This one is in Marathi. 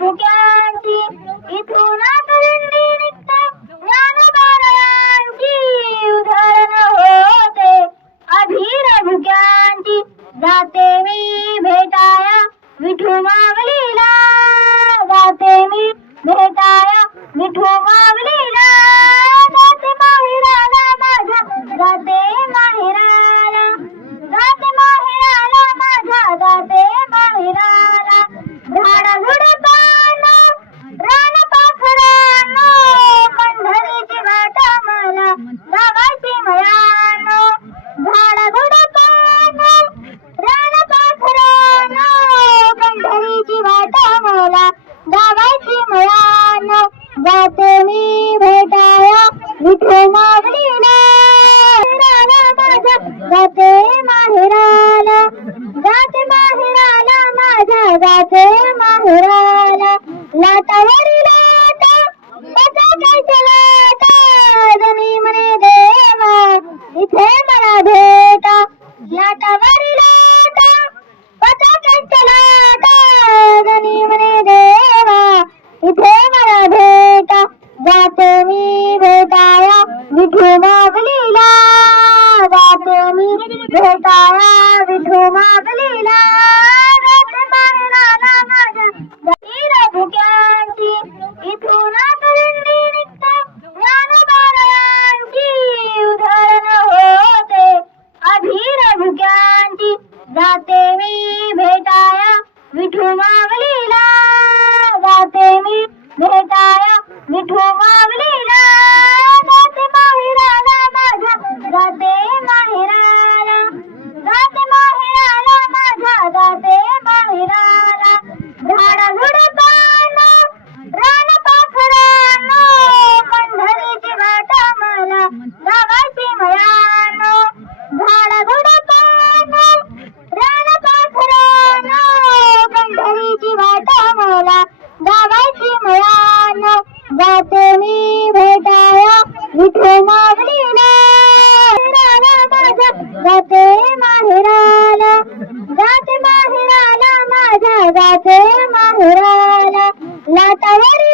भुक्यांची इथून करंडी निघते ज्ञानबारायांची उधळण होते अधीर भुक्यांची जाते मी भेटाया विठू माऊलीला जाते मी भेटाया विठू माऊलीला जाते माहेराला माझ्या जाते माहेराला जाते माहेराला माझ्या जाते माहेराला झाडा झुडपांना रान पाखरांनो पंढरीची वाट मला लावायची मयानो झाडा झुडपांना रान पाखरांनो पंढरीची वाट मला लावायची मयानो जाते मी भेटाया विठू माऊलीला माझ्या जाते माहेराला जाते माहेराला माझ्या जाते माहेराला लाटावरी लाटा पताकाच्या लाटा जणी म्हणे देवा इथे मला भेटा लाटावरी लाटा पताकाच्या लाटा जणी म्हणे देवा इथे मला भेटा जाते मी भेटाया विठू माऊलीला जाते मी भेटाया विठू माऊलीला जाते माहेराला माझ्या जातीर भुक्यांची इथून करंडी निघते ज्ञानबारायांची उधळण होते अधीर भुक्यांची जाते मी भेटाया विठू माऊलीला जाते मी भेटाया विठू माऊलीला जाते माहेराला माझ्या जाते माहेराला जाते माहेराला माझ्या जाते माहेराला झाडा झुडपांना रान पाखरांनो पंढरीची वाट मला लावायची मयानो झाडा झुडपांना रान पाखरांनो पंढरीची वाट मला लावायची मयानो जाते मी भेटाया विठू माऊलीला माझ्या जाते माहेराला जाते माहेराला माझ्या जाते माहेराला लाटावरी